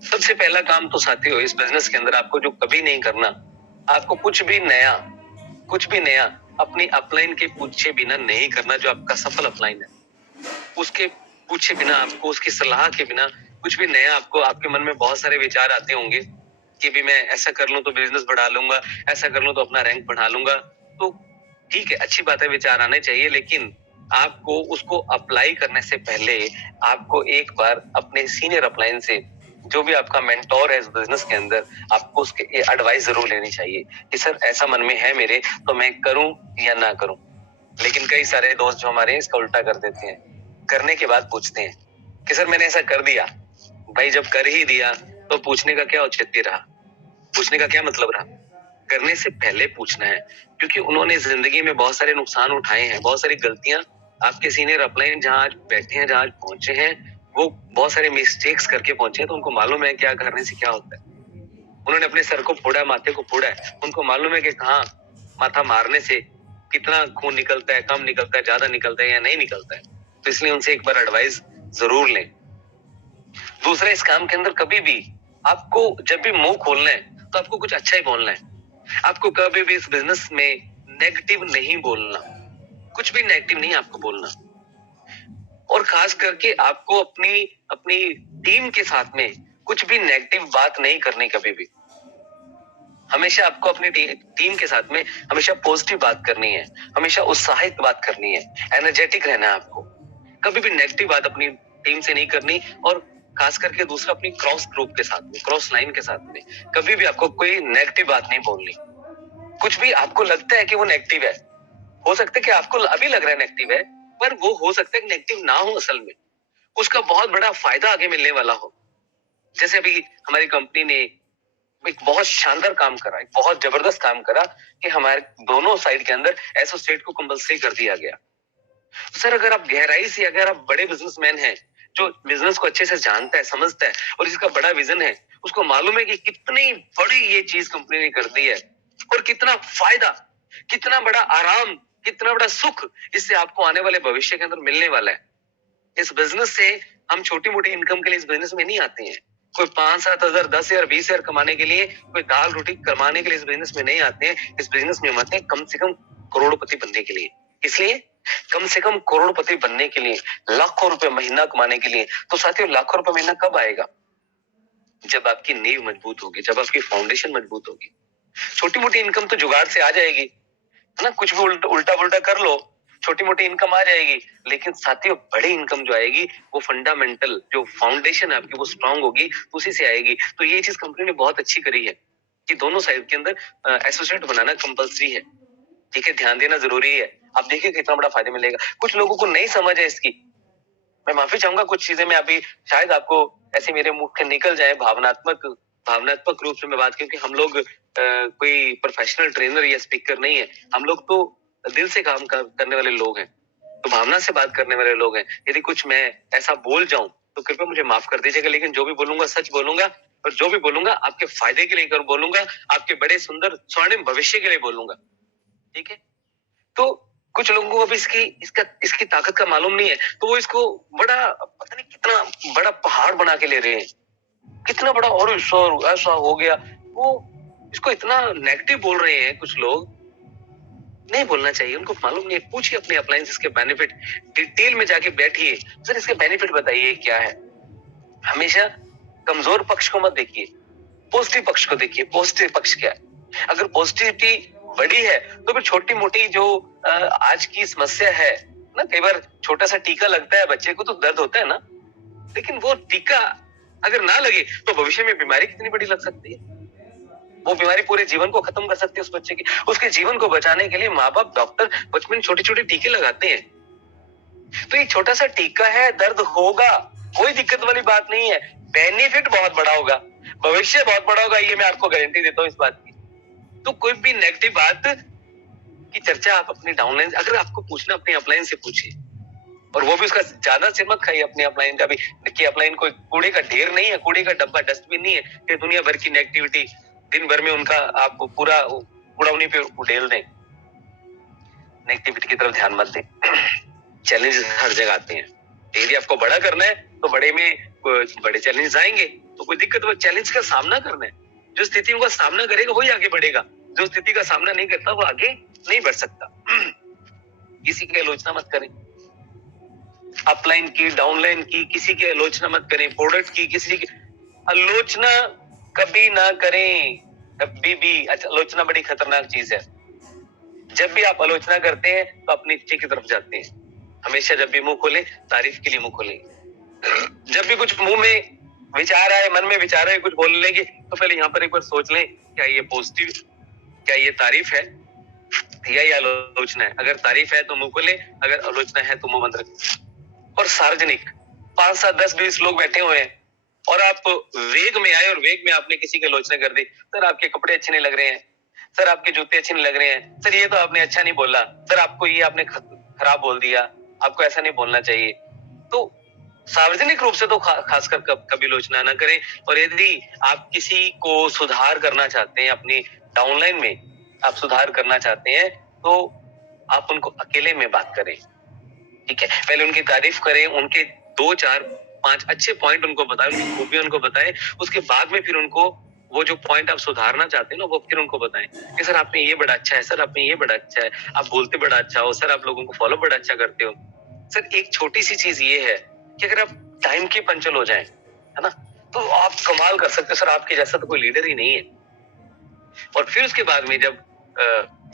सबसे पहला काम तो साथियों, इस बिजनेस के अंदर आपको जो कभी नहीं करना, आपको कुछ भी नया अपनी अपलाइन के पूछे बिना नहीं करना। जो आपका सफल अपलाइन है उसके पूछे बिना, आपको उसकी सलाह के बिना कुछ भी नया, आपको आपके मन में बहुत सारे विचार आते होंगे कि भी मैं ऐसा कर लूं तो बिजनेस बढ़ा लूंगा, ऐसा कर लूं तो अपना रैंक बढ़ा लूंगा। तो ठीक है, अच्छी बात है, विचार आने चाहिए, लेकिन आपको उसको अप्लाई करने से पहले आपको एक बार अपने सीनियर अपलाइन से, जो भी आपका मेंटोर है इस बिजनेस के अंदर, आपको उसके एडवाइस जरूर लेनी चाहिए कि सर ऐसा मन में है मेरे, तो मैं करूं या ना करूं। लेकिन कई सारे दोस्त जो हमारे इसका उल्टा कर देते हैं, करने के बाद पूछते हैं कि सर मैंने ऐसा कर दिया। भाई जब कर ही दिया तो पूछने का क्या औचित्य रहा, पूछने का क्या मतलब रहा। करने से पहले पूछना है, क्योंकि उन्होंने जिंदगी में बहुत सारे नुकसान उठाए हैं, बहुत सारी गलतियां, आपके सीनियर अपलाइन जहां आज बैठे हैं, जहां आज पहुंचे हैं, वो बहुत सारे मिस्टेक्स करके पहुंचे हैं, तो उनको मालूम है क्या करने से क्या होता है। उन्होंने अपने सर को फोड़ा, माथे को फोड़ा है, उनको मालूम है कि कहाँ माथा मारने से कितना खून निकलता है, कम निकलता है, ज्यादा निकलता है या नहीं निकलता है। तो इसलिए उनसे एक बार एडवाइस जरूर लें। दूसरा, इस काम के अंदर कभी भी आपको जब भी मुंह खोलना है तो आपको कुछ अच्छा ही बोलना है। आपको कभी भी इस बिजनेस में नेगेटिव नहीं बोलना, कुछ भी नेगेटिव नहीं आपको बोलना। और खास करके आपको अपनी अपनी टीम के साथ में कुछ भी नेगेटिव बात नहीं करनी कभी भी। हमेशा आपको अपनी टीम के साथ में हमेशा पॉजिटिव बात करनी है, हमेशा उत्साहित बात करनी है, एनर्जेटिक रहना है आपको। कभी भी नेगेटिव बात अपनी टीम से नहीं करनी। और खास करके दूसरा, अपनी क्रॉस ग्रुप के साथ में, क्रॉस लाइन के साथ में कभी भी आपको कोई नेगेटिव बात नहीं बोलनी। कुछ भी आपको लगता है कि वो नेगेटिव है, हो सकता है कि आपको अभी लग रहा है नेगेटिव है, पर वो हो सकता है नेगेटिव ना हो, असल में उसका बहुत बड़ा फायदा आगे मिलने वाला हो। जैसे अभी हमारी कंपनी ने एक बहुत शानदार काम करा, एक बहुत जबरदस्त काम करा कि हमारे दोनों साइड के अंदर एसोसिएट को कंपलसरी कर दिया गया। सर अगर आप गहराई से, अगर आप बड़े बिजनेसमैन हैं जो बिजनेस को अच्छे से जानता है, समझता है और इसका बड़ा विजन है, उसको मालूम है कि कितनी बड़ी ये चीज कंपनी ने कर दी है और कितना फायदा, कितना बड़ा आराम, कितना बड़ा सुख इससे आपको आने वाले भविष्य के अंदर मिलने वाला है। इस बिजनेस से हम छोटी मोटी इनकम के लिए इस बिजनेस में नहीं आते हैं। कोई 5-7 हजार, 10,000, 20,000 कमाने के लिए, कोई दाल रोटी कमाने के लिए इस बिजनेस में नहीं आते हैं। इस बिजनेस में हम आते हैं कम से कम करोड़पति बनने के लिए। इसलिए कम से कम करोड़पति बनने के लिए, लाखों रुपए महीना कमाने के लिए। तो साथियों, लाखों रुपए महीना कब आएगा? जब आपकी नींव मजबूत होगी, जब आपकी फाउंडेशन मजबूत होगी। छोटी मोटी इनकम तो जुगाड़ से आ जाएगी, है ना, कुछ भी उल्टा पुल्टा कर लो, छोटी मोटी इनकम आ जाएगी। लेकिन साथियों बड़ी इनकम जो आएगी वो फंडामेंटल जो फाउंडेशन है आपकी वो स्ट्रांग होगी, उसी से आएगी। तो ये चीज कंपनी ने बहुत अच्छी करी है कि दोनों साइड के अंदर एसोसिएट बनाना कंपलसरी है। ठीक है, ध्यान देना जरूरी है। आप देखिए कितना बड़ा फायदा मिलेगा। कुछ लोगों को नहीं समझ है इसकी, मैं माफी चाहूंगा, कुछ चीजें मैं अभी शायद आपको ऐसे मेरे मुख से निकल जाए, भावनात्मक रूप से मैं बात, क्योंकि हम लोग कोई प्रोफेशनल ट्रेनर या स्पीकर नहीं है, हम लोग तो दिल से काम करने वाले लोग हैं, तो भावना से बात करने वाले लोग हैं। यदि कुछ मैं ऐसा बोल जाऊं तो कृपया मुझे माफ कर दीजिएगा, लेकिन जो भी बोलूंगा सच बोलूंगा, और जो भी बोलूंगा आपके फायदे के लिए कर बोलूंगा, आपके बड़े सुंदर स्वर्णिम भविष्य के लिए बोलूंगा। ठीक है, तो कुछ लोगों को अभी इसकी ताकत का मालूम नहीं है, तो वो इसको बड़ा पता नहीं कितना बड़ा पहाड़ बना के ले रहे हैं, कितना बड़ा, और ऐसा हो गया, वो इसको इतना नेगेटिव बोल रहे हैं। कुछ लोग नहीं बोलना चाहिए, उनको मालूम नहीं है। पूछिए अपने अप्लायंसेस के बेनिफिट, डिटेल में जाके बैठिए, सर इसके बेनिफिट बताइए क्या है। हमेशा कमजोर पक्ष को मत देखिए, पॉजिटिव पक्ष को देखिए, पॉजिटिव पक्ष क्या है। अगर पॉजिटिविटी बड़ी है तो फिर छोटी मोटी जो आज की समस्या है ना, कई बार छोटा सा टीका लगता है बच्चे को तो दर्द होता है ना, लेकिन वो टीका अगर ना लगे तो भविष्य में बीमारी कितनी बड़ी लग सकती है। वो बीमारी पूरे जीवन को खत्म कर सकती है उस बच्चे की। उसके जीवन को बचाने के लिए माँ बाप, डॉक्टर बचपन में छोटे छोटे टीके लगाते हैं। तो ये छोटा सा टीका है, दर्द होगा, कोई दिक्कत वाली बात नहीं है, बेनिफिट बहुत बड़ा होगा, भविष्य बहुत बड़ा होगा, ये मैं आपको गारंटी देता हूँ इस बात की। तो कोई भी नेगेटिव बात की चर्चा आप अपने डाउनलाइन, अगर आपको पूछना अपने अपलाइन से पूछिए, और वो भी उसका ज्यादा सिर मत खाइए अपने अपलाइन का भी। देखिए अपलाइन कोई कूड़े का ढेर नहीं है, कूड़े का डब्बा, डस्टबिन नहीं है कि दुनिया भर की नेगेटिविटी दिन भर में उनका आप पूरा कूड़ा उन्हीं पे उड़ेल दें। नेगेटिविटी की तरफ ध्यान मत दें। चैलेंजेस हर जगह आते हैं, यदि आपको बड़ा करना है तो बड़े में बड़े चैलेंज आएंगे, तो कोई दिक्कत, वो चैलेंज का सामना करना है। जो स्थितियों का सामना करेगा वही आगे बढ़ेगा, जो स्थिति का सामना नहीं करता वो आगे नहीं बढ़ सकता। किसी की आलोचना मत करें, अपलाइन की, डाउनलाइन की, किसी की आलोचना मत करें, प्रोडक्ट की किसी की आलोचना कभी ना करें, कभी भी। आलोचना बड़ी खतरनाक चीज है। जब भी आप आलोचना करते हैं तो अपनी इच्छा की तरफ जाते हैं। हमेशा जब भी मुंह खोले तारीफ के लिए मुंह खोले। जब भी कुछ मुंह में विचार आए, मन में विचार आए कुछ बोलने की, तो पहले यहाँ पर एक बार सोच लें, क्या ये पॉजिटिव, क्या ये तारीफ है या ये आलोचना है। अगर तारीफ है तो मुंह खोले, अगर आलोचना है तो मुंह बंद रखें। और सार्वजनिक 5, 7, 10, 20 लोग बैठे हुए हैं और आप वेग में आए और वेग में आपने किसी की आलोचना कर दी, सर आपके कपड़े अच्छे नहीं लग रहे हैं, सर आपके जूते अच्छे नहीं लग रहे हैं, सर ये तो आपने अच्छा नहीं बोला, सर आपको ये आपने खराब बोल दिया, आपको ऐसा नहीं बोलना चाहिए। तो सार्वजनिक रूप से तो खासकर कभी आलोचना ना करें। और यदि आप किसी को सुधार करना चाहते हैं, अपनी डाउनलाइन में आप सुधार करना चाहते हैं, तो आप उनको अकेले में बात करें। ठीक है, पहले उनकी तारीफ करें, उनके 2, 4, 5 अच्छे पॉइंट उनको बताएं, उनकी खूबियां उनको बताएं। उसके बाद में फिर उनको वो जो पॉइंट आप सुधारना चाहते हैं ना, वो फिर उनको बताएं कि सर आप में ये बड़ा अच्छा है, सर आप में ये बड़ा अच्छा है, आप बोलते बड़ा अच्छा हो, सर आप लोगों को फॉलो बड़ा अच्छा करते हो। सर एक छोटी सी चीज ये है कि अगर आप टाइम की पंचल हो जाएं, है ना, तो आप कमाल कर सकते हो। सर आपके जैसा तो कोई लीडर ही नहीं है। और फिर उसके बाद में जब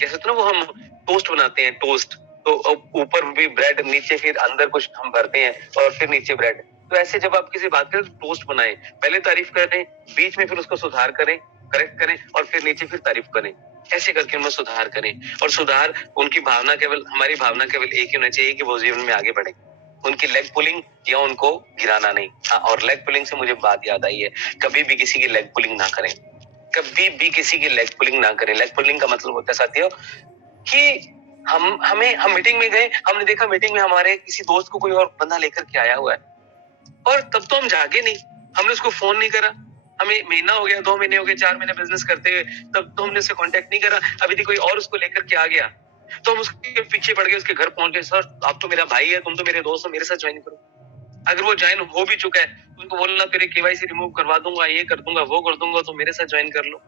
जैसे तो ना वो हम टोस्ट बनाते हैं, टोस्ट तो ऊपर भी ब्रेड, नीचे फिर अंदर कुछ हम भरते हैं और फिर नीचे ब्रेड। तो ऐसे जब आप किसी बात करें तो टोस्ट बनाएं, पहले तारीफ करें, बीच में फिर उसको सुधार करें, करेक्ट करें, और फिर नीचे फिर तारीफ करें। ऐसे करके उनमें सुधार करें। और सुधार, उनकी भावना केवल, हमारी भावना केवल एक ही होना चाहिए कि वो जीवन में आगे बढ़े, उनकी लेग पुलिंग या उनको गिराना नहीं। और लेग पुलिंग से मुझे बात याद आई है, कभी भी किसी की लेग पुलिंग ना करें, कभी भी किसी की लेग पुलिंग ना करें। लेग पुलिंग का मतलब होता है साथियों कि हम मीटिंग में गए, हमने देखा मीटिंग में हमारे किसी दोस्त को कोई और बंदा लेकर के आया हुआ है, और तब तो हम जागे नहीं, हमने उसको फोन नहीं करा। हमें महीना हो गया, 2 महीने हो गए, 4 महीने बिजनेस करते हुए, तब तो हमने उससे कांटेक्ट नहीं करा। अभी तो कोई और उसको लेकर के आ गया, तो हम उसके पीछे पड़ गए, उसके घर पहुंच गए, सर आप तो मेरा भाई है, तुम तो मेरे दोस्त हो, मेरे साथ ज्वाइन करो। अगर वो ज्वाइन हो भी चुका है, उनको बोलना तेरे केवाईसी रिमूव करवा दूंगा, ये कर दूंगा, वो कर दूंगा, तो मेरे साथ ज्वाइन कर लो।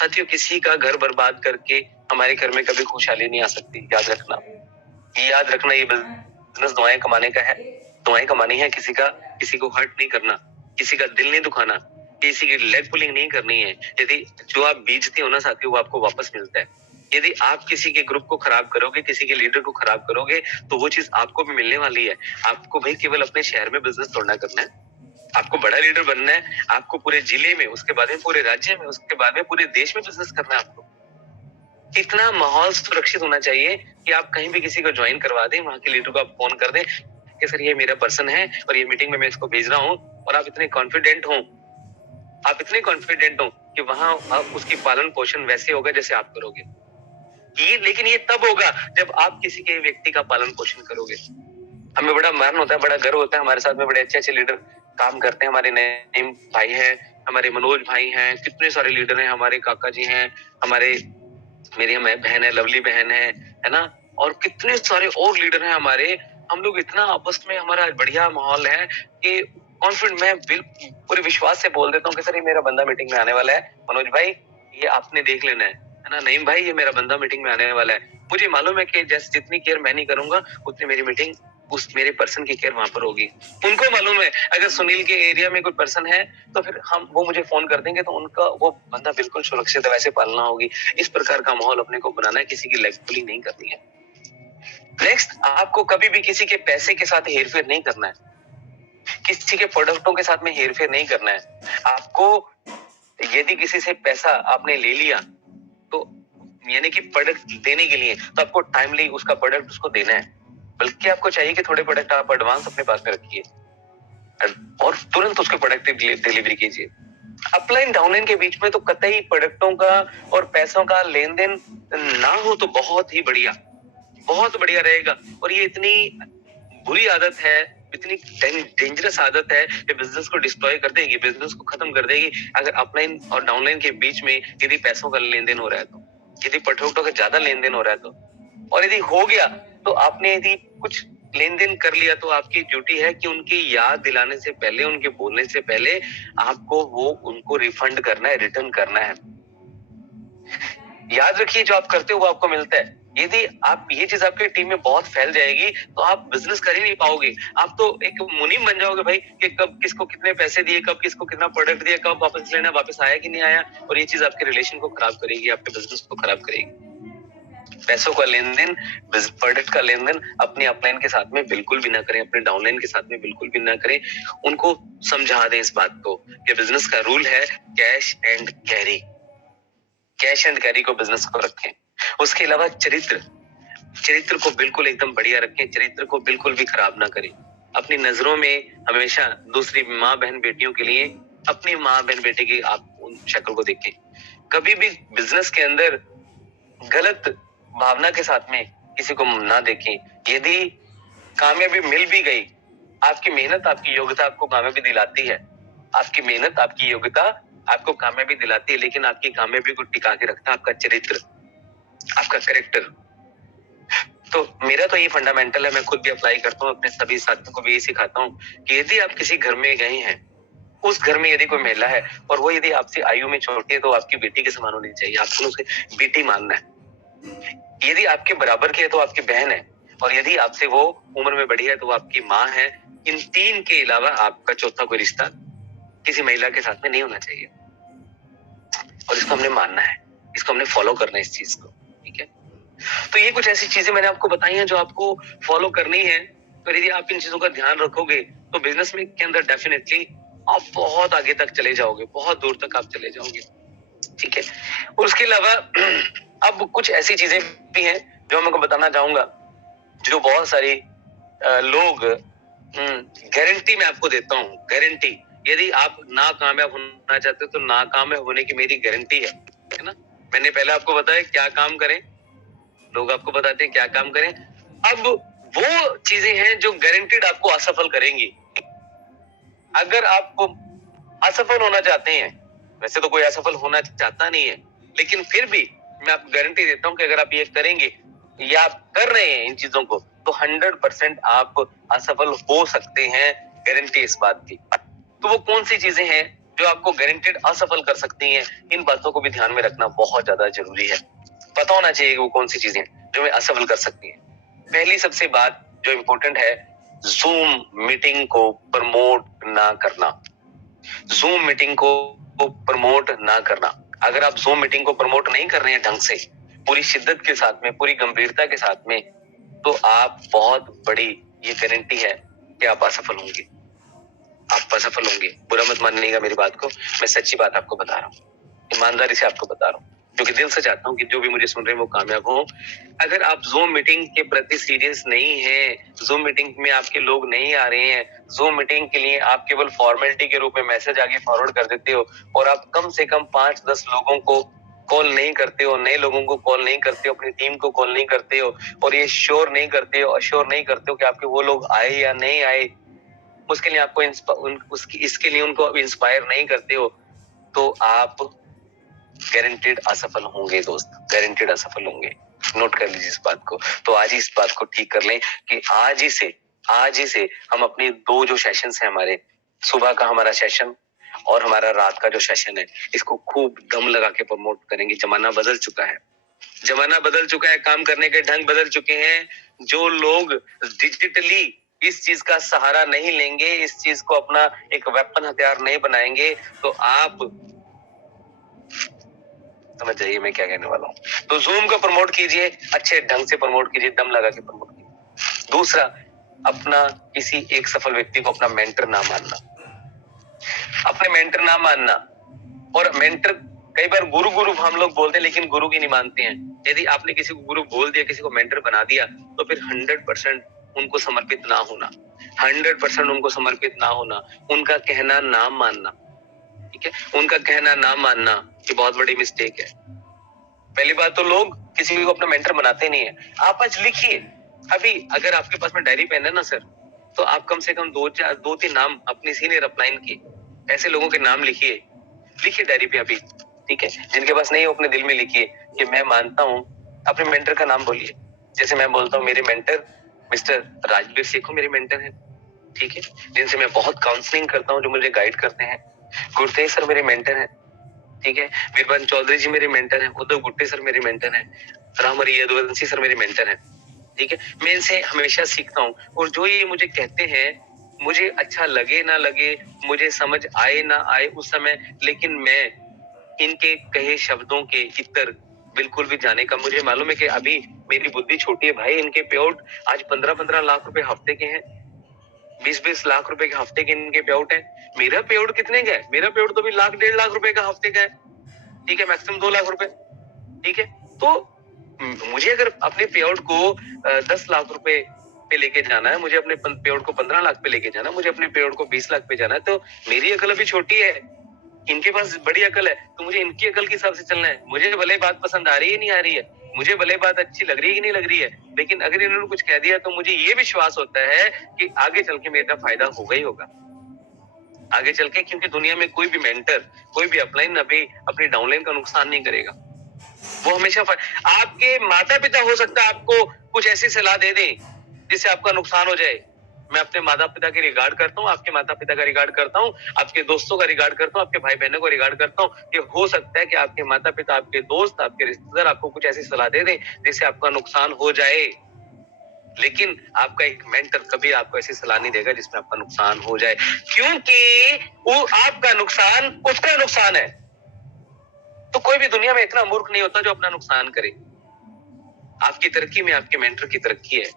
साथियों किसी का घर बर्बाद करके हमारे घर में कभी खुशहाली नहीं आ सकती, याद रखना। ये बिजनेस दुआएं कमाने का है, दुआएं कमानी है, किसी को हर्ट नहीं करना, किसी का दिल नहीं दुखाना, किसी की लेग पुलिंग नहीं करनी है। यदि जो आप बीजते हो ना साथी, वो आपको वापस मिलता है। यदि आप किसी के ग्रुप को खराब करोगे, किसी के लीडर को खराब करोगे, तो वो चीज आपको भी मिलने वाली है। आपको भाई केवल अपने शहर में बिजनेस तोड़ना करना है, आपको बड़ा लीडर बनना है, आपको पूरे जिले में, उसके बाद में पूरे राज्य में, उसके बाद में पूरे देश में बिजनेस करना है आपको। कितना माहौल सुरक्षित होना चाहिए कि आप कहीं भी किसी को ज्वाइन करवा दें, वहां के लीडर को आप फोन कर दें कि सर ये मेरा पर्सन है और ये मीटिंग में मैं इसको भेज रहा हूँ, और आप इतने कॉन्फिडेंट हो कि वहां आप उसकी पालन पोषण वैसे होगा जैसे आप करोगे। लेकिन ये तब होगा जब आप किसी के व्यक्ति का पालन पोषण करोगे। हमें बड़ा मान होता है, बड़ा गर्व होता है, हमारे साथ में बड़े अच्छे अच्छे लीडर काम करते हैं। हमारे नईम भाई हैं, हमारे मनोज भाई हैं, कितने सारे लीडर हैं, हमारे काका जी हैं, हमारे मेरी बहन है, लवली बहन है ना, और कितने सारे और लीडर हैं हमारे। हम लोग इतना आपस में, हमारा बढ़िया माहौल है कि कॉन्फिडेंट, मैं पूरे विश्वास से बोल देता हूँ कि सर ये मेरा बंदा मीटिंग में आने वाला है, मनोज भाई ये आपने देख लेना है ना, नईम भाई ये मेरा बंदा मीटिंग में आने वाला है। मुझे मालूम है कि जैसे जितनी केयर मैं नहीं करूंगा, उतनी मेरी मीटिंग उस मेरे पर्सन की केयर वहां पर होगी। उनको मालूम है अगर सुनील के एरिया में कोई पर्सन है तो फिर वो मुझे फोन कर देंगे, तो उनका वो बंदा बिल्कुल सुरक्षित है, वैसे पालना होगी। इस प्रकार का माहौल अपने को बनाना है, किसी की लेग पुलिंग नहीं करनी है। नेक्स्ट, आपको कभी भी किसी के पैसे के साथ हेरफेर नहीं करना है, किसी के प्रोडक्टों के साथ में हेरफेर नहीं करना है। आपको यदि किसी से पैसा आपने ले लिया, तो यानी कि प्रोडक्ट देने के लिए, तो आपको टाइमली उसका प्रोडक्ट उसको देना है। बल्कि आपको चाहिए कि थोड़े प्रोडक्ट आप एडवांस अपने पास में रखिए और तुरंत उसके प्रोडक्ट डिलीवरी कीजिए। अपलाइन डाउनलाइन के बीच में तो कतई प्रोडक्टों का और पैसों का लेन देन ना हो तो बहुत ही बढ़िया, बहुत बढ़िया रहेगा। और ये इतनी बुरी आदत है, इतनी डेंजरस आदत है कि बिजनेस को डिस्ट्रॉय कर देगी, बिजनेस को खत्म कर देगी। अगर अपलाइन और डाउनलाइन के बीच में यदि पैसों का लेन देन हो रहा है तो, यदि प्रोडक्टों का ज्यादा लेन देन हो रहा है तो, और यदि हो गया तो आपने यदि कुछ लेन देन कर लिया, तो आपकी ड्यूटी है कि उनकी याद दिलाने से पहले, उनके बोलने से पहले आपको वो उनको रिफंड करना है, रिटर्न करना है। याद रखिए, जो आप करते हो वो आपको मिलता है। यदि आप ये चीज आपकी टीम में बहुत फैल जाएगी तो आप बिजनेस कर ही नहीं पाओगे। आप तो एक मुनीम बन जाओगे भाई कि कब किसको कितने पैसे दिए, कब किसको कितना प्रोडक्ट दिया, कब वापस लेना, वापस आया कि नहीं आया। और ये चीज आपके रिलेशन को खराब करेगी, आपके बिजनेस को खराब करेगी। पैसों का लेन देन, प्रोडक्ट का लेन देन अपने अपलाइन के साथ में बिल्कुल भी ना करें, अपने डाउनलाइन के साथ में बिल्कुल भी ना करें। उनको समझा दें इस बात को कि बिजनेस का रूल है cash and carry, cash and carry को बिजनेस को रखें। उसके अलावा चरित्र को बिल्कुल एकदम बढ़िया रखें, चरित्र को बिल्कुल भी खराब ना करें। अपनी नजरों में हमेशा दूसरी माँ बहन बेटियों के लिए अपनी माँ बहन बेटे की आप उन शक्ल को देखें। कभी भी बिजनेस के अंदर गलत भावना के साथ में किसी को ना देखें। यदि कामयाबी मिल भी गई, आपकी मेहनत आपकी योग्यता आपको कामयाबी दिलाती है, आपकी मेहनत आपकी योग्यता आपको कामयाबी दिलाती है, लेकिन आपकी कामयाबी को टिका के रखता है आपका चरित्र, आपका कैरेक्टर। तो मेरा तो ये फंडामेंटल है, मैं खुद भी अप्लाई करता हूँ, अपने सभी साथियों को भी ये सिखाता हूँ कि यदि आप किसी घर में गए हैं, उस घर में यदि कोई महिला है और वो यदि आपसे आयु में छोटी है, तो आपकी बेटी के समान होनी चाहिए, आपको उसे बेटी मानना है। यदि आपके बराबर की है तो आपकी बहन है, और यदि आपसे वो उम्र में बड़ी है तो वो आपकी माँ है। इन तीन के अलावा आपका चौथा कोई रिश्ता किसी महिला के साथ में नहीं होना चाहिए, और इसको हमने मानना है, इसको हमने फॉलो करना है, इस चीज को। ठीक है, तो ये कुछ ऐसी चीजें मैंने आपको बताई हैं जो आपको फॉलो करनी है। तो यदि आप इन चीजों का ध्यान रखोगे तो बिजनेस में के अंदर डेफिनेटली आप बहुत आगे तक चले जाओगे, बहुत दूर तक आप चले जाओगे। ठीक है, और उसके अलावा अब कुछ ऐसी चीजें भी हैं जो मैं आपको बताना चाहूंगा, जो बहुत सारी लोग, गारंटी मैं आपको देता हूँ, गारंटी। यदि आप नाकामयाब होना चाहते हो तो नाकामयाब होने की मेरी गारंटी है ना। मैंने पहले आपको बताया क्या काम करें, लोग आपको बताते हैं क्या काम करें। अब वो चीजें हैं जो गारंटीड आपको असफल करेंगी। अगर आप असफल होना चाहते हैं, वैसे तो कोई असफल होना चाहता नहीं है, लेकिन फिर भी मैं आपको गारंटी देता हूं कि अगर आप ये करेंगे या आप कर रहे हैं इन चीजों को, तो 100% आप असफल हो सकते हैं, गारंटी इस बात की। तो वो कौन सी चीजें हैं जो आपको गारंटीड असफल कर सकती हैं, इन बातों को भी ध्यान में रखना बहुत ज्यादा जरूरी है। पता होना चाहिए वो कौन सी चीजें जो हमें असफल कर सकती हैं। पहली सबसे बात जो इम्पोर्टेंट है, जूम मीटिंग को प्रमोट ना करना। जूम मीटिंग को प्रमोट ना करना। अगर आप जूम मीटिंग को प्रमोट नहीं कर रहे हैं ढंग से, पूरी शिद्दत के साथ में, पूरी गंभीरता के साथ में, तो आप बहुत बड़ी ये गारंटी है कि आप असफल होंगे। आप असफल होंगे। बुरा मत मानिएगा मेरी बात को, मैं सच्ची बात आपको बता रहा हूँ, ईमानदारी से आपको बता रहा हूँ, क्योंकि दिल से चाहता हूँ कि जो भी मुझे सुन रहे हैं वो कामयाब हो। अगर आप जूम मीटिंग के प्रति सीरियस नहीं है, जूम मीटिंग में आपके लोग नहीं आ रहे हैं, जूम मीटिंग के लिए आप केवल फॉर्मेलिटी के रूप में मैसेज आगे फॉरवर्ड कर देते हो, और आप कम से कम 5-10 लोगों को कॉल नहीं करते हो, नए लोगों को कॉल नहीं करते हो, अपनी टीम को कॉल नहीं करते हो, और ये श्योर नहीं करते हो, अश्योर नहीं करते हो कि आपके वो लोग आए या नहीं आए, उसके लिए आपको इसके लिए उनको इंस्पायर नहीं करते हो, तो आप गारंटेड असफल होंगे दोस्त, गारंटेड असफल होंगे। नोट कर लीजिए इस बात को। तो आज ही इस बात को ठीक कर लें कि आज ही से हम अपनी 2 जो सेशंस हैं हमारे, सुबह का हमारा सेशन और हमारा रात का जो सेशन है, इसको खूब दम लगा के प्रमोट करेंगे। जमाना बदल चुका है, जमाना बदल चुका है, काम करने के ढंग बदल चुके हैं। जो लोग डिजिटली इस चीज का सहारा नहीं लेंगे, इस चीज को अपना एक वेपन हथियार नहीं बनाएंगे, तो आप समझ जाइए मैं क्या कहने वाला हूँ। तो जूम को प्रमोट कीजिए, अच्छे ढंग से प्रमोट कीजिए, दम लगा के प्रमोट कीजिए। दूसरा, अपना किसी एक सफल व्यक्ति को अपना मेंटर ना मानना, अपने मेंटर ना मानना। और मेंटर कई बार गुरु गुरु हम लोग बोलते हैं, लेकिन गुरु की नहीं मानते हैं। यदि आपने किसी को गुरु बोल दिया, किसी को मेंटर बना दिया, तो फिर 100% उनको समर्पित ना होना, 100% उनको समर्पित ना होना, उनका कहना ना मानना, ठीक है, उनका कहना ना मानना, ये बहुत बड़ी मिस्टेक है। पहली बात तो लोग किसी को अपना मेंटर बनाते नहीं है। आप आज लिखिए, अभी अगर आपके पास में डायरी पेन है ना सर, तो आप कम से कम 2-3 नाम अपने सीनियर अपलाइन के ऐसे लोगों के नाम लिखिए, लिखिए डायरी पे अभी, ठीक है। जिनके पास नहीं हो अपने दिल में लिखिए कि मैं मानता हूँ, अपने मेंटर का नाम बोलिए। जैसे मैं बोलता हूँ मेरे मेंटर मिस्टर राजवीर शेखो मेरे मेंटर हैं, ठीक है, जिनसे मैं बहुत काउंसलिंग करता हूँ, जो मुझे गाइड करते हैं। गुरतेज सर मेरे मेंटर हैं, ठीक है। वीरभद्र चौधरी जी मेरे मेंटर हैं, उद्धव गुट्टे सर मेरे मेंटर हैं, रामहरि यदुवंशी सर मेरे मेंटर हैं, ठीक है। मैं इनसे हमेशा सीखता हूँ, और जो ये मुझे कहते हैं, मुझे अच्छा लगे ना लगे, मुझे समझ आए ना आए उस समय, लेकिन मैं इनके कहे शब्दों के इतर बिल्कुल भी जाने का, मुझे मालूम है कि अभी मेरी बुद्धि छोटी है भाई, इनके पेआउट आज 15-15 लाख रुपए हफ्ते के हैं, 20-20 लाख रुपए के हफ्ते के इनके पेआउट है। मेरा पेआउट कितने का है? मेरा पेआउट तो भी 1-1.5 लाख रुपए का हफ्ते का है, ठीक है, मैक्सिमम 2 लाख रुपए, ठीक है। तो मुझे अगर अपने पेआउट को 10 लाख रुपए पे लेके जाना है, मुझे अपने पेआउट को 15 लाख पे लेके जाना है, मुझे अपने पेआउट को 20 लाख पे जाना है, तो मेरी अकल अभी छोटी है, इनके पास बड़ी अकल है, तो मुझे इनकी अकल के हिसाब से चलना है। मुझे भले बात पसंद आ रही है नहीं आ रही है, मुझे भले बात अच्छी लग रही है कि नहीं लग रही है, लेकिन अगर इन्होंने कुछ कह दिया, तो मुझे ये विश्वास होता है कि आगे चल के मेरा फायदा होगा ही होगा, आगे चल के, क्योंकि दुनिया में कोई भी मेंटर, कोई भी अपलाइन अभी अपनी डाउनलाइन का नुकसान नहीं करेगा। वो हमेशा आपके माता पिता हो सकता है आपको कुछ ऐसी सलाह दे दें जिससे आपका नुकसान हो जाए। मैं अपने माता पिता की रिगार्ड करता हूँ, आपके माता पिता का रिगार्ड करता हूँ, आपके दोस्तों का रिगार्ड करता हूँ, आपके भाई बहनों को रिगार्ड करता हूँ कि हो सकता है कि आपके माता पिता, आपके दोस्त, आपके रिश्तेदार आपको कुछ ऐसी सलाह दे दें जिससे आपका नुकसान हो जाए, लेकिन आपका एक मेंटर कभी आपको ऐसी सलाह नहीं देगा जिसमें आपका नुकसान हो जाए, क्योंकि वो आपका नुकसान उसका नुकसान है। तो कोई भी दुनिया में इतना मूर्ख नहीं होता जो अपना नुकसान करे। आपकी तरक्की में आपके मेंटर की तरक्की है,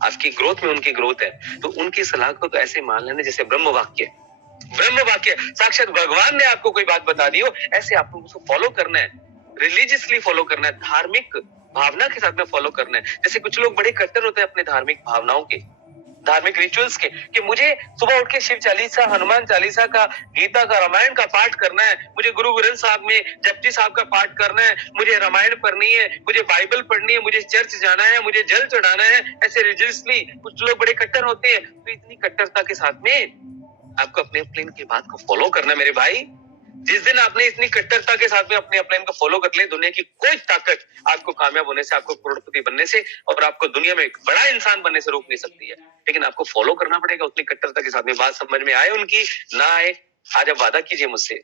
आपकी ग्रोथ में उनकी ग्रोथ है, तो उनकी सलाह को तो ऐसे मान लेना जैसे ब्रह्म वाक्य साक्षात भगवान ने आपको कोई बात बता दी हो, ऐसे आपको उसको फॉलो करना है, रिलीजियसली फॉलो करना है, धार्मिक भावना के साथ में फॉलो करना है। जैसे कुछ लोग बड़े कट्टर होते हैं अपने धार्मिक भावनाओं के, धार्मिक रिचुअल्स के, कि मुझे सुबह उठ के शिव चालीसा, हनुमान चालीसा का, गीता का, रामायण का पाठ करना है, मुझे गुरु ग्रंथ साहब में जपजी साहब का पाठ करना है, मुझे रामायण पढ़नी है, मुझे बाइबल पढ़नी है, मुझे चर्च जाना है, मुझे जल चढ़ाना है। ऐसे रिलीजियसली कुछ लोग बड़े कट्टर होते हैं, तो इतनी कट्टरता के साथ में आपको अपने प्लेन की बात को फॉलो करना मेरे भाई। जिस दिन आपने इतनी कट्टरता के साथ में अपने प्लान को फॉलो कर ले, दुनिया की कोई ताकत आपको कामयाब होने से, आपको करोड़पति बनने से और आपको दुनिया में एक बड़ा इंसान बनने से रोक नहीं सकती है। लेकिन आपको फॉलो करना पड़ेगा उतनी कट्टरता के साथ में। बात समझ में आए उनकी, ना आए, आज आप वादा कीजिए मुझसे।